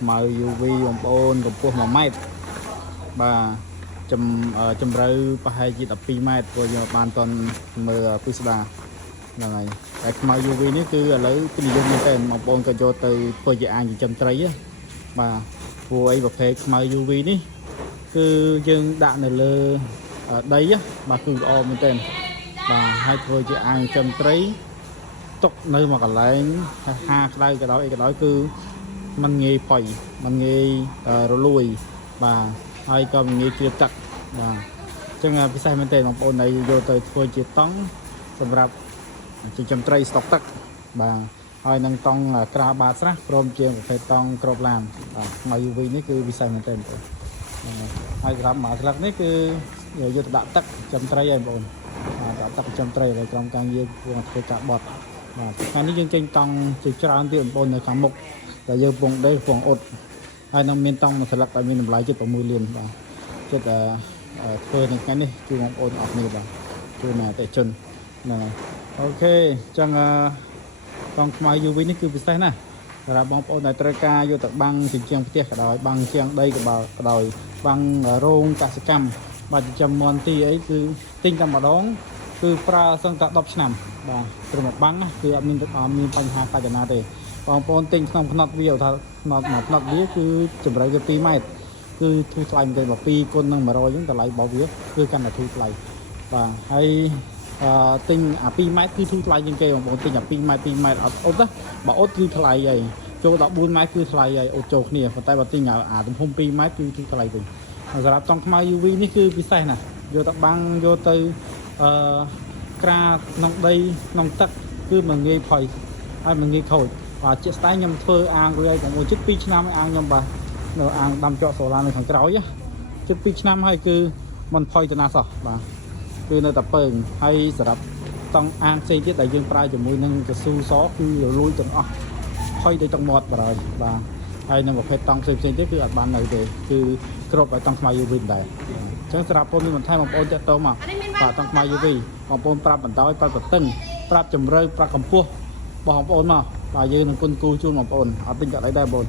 ខ្មៅ UV បងប្អូនកម្ពស់1ម៉ែត្របាទជំរឿប្រហែលជា12ម៉ែត្រព្រោះយើងបានតន់មើលពិស្ដាហ្នឹងហើយតែខ្មៅ UV នេះគឺឥឡូវពេញនិយមមែនតើបងប្អូនក៏យកទៅធ្វើជាអាងចិញ្ចឹមត្រីបាទព្រោះអីប្រភេទខ្មៅ UV នេះគឺយើងដាក់នៅលើដីបាទគឺល្អមែនតើបាទហើយធ្វើជាអាងចិញ្ចឹមត្រីទុកនៅមួយកន្លែងហាក្តៅក៏ដោយអីក៏ដោយគឺมันងាយផុយมันងាយរលួយបាទហើយក៏មិនងាយជ្រាបទឹកបាទអញ្ចឹងពិសេសមែនទេបងប្អូនដែលយកទៅធ្វើជាតង់សម្រាប់ចិញ្ចឹមត្រីស្តុកទឹកបាទហើយនឹងតង់ក្រាលបាតស្រះព្រមជាប្រភេទតង់ក្របឡានបាទខ្មៅ UV នេះគឺពិសេសមែនទេបងប្អូនហើយសម្រាប់មួយស្លឹកនេះគឺយកទៅដាក់ទឹកចិញ្ចឹមត្រីហើយបងប្អូនដាក់ទឹកចិញ្ចឹមត្រីហើយក្រុមការងារពួកធ្វើការបត់បាទថ្ងៃនេះយើងចេញតង់ជាច្រើនទៀតបងប្អូននៅខាងមុខតែយើងពងដេកពងអ៊ុតហើយនឹងមានតង់មួយស្លឹកដែលមានតម្លៃជិត6លានបាទជិតធ្វើនៅថ្ងៃនេះជួយបងប្អូនអរគ្នាបាទជួយអ្នកអតិថិជនហ្នឹងហើយអូខេអញ្ចឹងតង់ខ្មៅ UV នេះគឺពិសេសណាស់សម្រាប់បងប្អូនដែលត្រូវការយកទៅបាំងជញ្ជាំងផ្ទះក៏ដោយបាំងជាងដីក៏ដោយបាំងរោងកសិកម្មបាទចិញ្ចឹមមន់ទីអីគឺទិញតែម្ដងគឺប្រើសឹងតែ10ឆ្នាំបាទត្រឹមបាំងគឺអត់មានបញ្ហាកាចណាទេបងប្អូនទិញក្នុងផ្នត់វាថាផ្នត់វាគឺជម្រៅវា2ម៉ែត្រគឺធូរថ្លៃមែនទេ12គុណនឹង100ហ្នឹងតម្លៃរបស់វាគឺកាន់តែធូរថ្លៃបាទហើយទិញអា2ម៉ែត្រគឺធូរថ្លៃជាងគេបងប្អូនទិញអា2ម៉ែត្រអត់អ៊ុតណាបើអ៊ុតគឺថ្លៃហើយចូល14ម៉ែត្រគឺថ្លៃហើយអ៊ុតចូលគ្នាប៉ុន្តែបើទិញអាទំហំ2ម៉ែត្រគឺធូរថ្លៃវិញសម្រាប់តង់ខ្មៅ UV នេះគឺពិសេសណាស់យកទៅបាំងយកទៅក្រាក្នុងដីក្នុងទឹកគឺមិនងាយផុយហើយមិនងាយខូចបាទជាក់ស្ដែងខ្ញុំធ្វើអាងរួចហើយបងប្អូនជិត2ឆ្នាំហើយអាងខ្ញុំបាទនៅអាងដាំជក់សូឡានៅខាងក្រោយជិត2ឆ្នាំហើយគឺមិនផុយទៅណាសោះបាទគឺនៅតែពើងហើយសម្រាប់តង់អាងផ្សេងទៀតដែលយើងប្រើជាមួយនឹងកស៊ូសគឺរលួយទាំងអស់ផុយដូចទឹកមាត់បាទហើយនឹងប្រភេទតង់ផ្សេងទៀតគឺអត់បាននៅទេគឺគ្របឲ្យតង់ខ្មៅ UV ដែរអញ្ចឹងសម្រាប់ពលមានបន្ថែមបងប្អូនតាក់ទងមកបាទតង់ខ្មៅ UV បងប្អូនប្រាប់បន្តឲ្យប្រាប់ប្រទឹងប្រាប់ជំរឿប្រាប់កម្ពស់បងប្អូនមកបាទយើងនឹងគុណគូជូនបងប្អូនអត់ទិញកាត់អីដែរបងប្អូន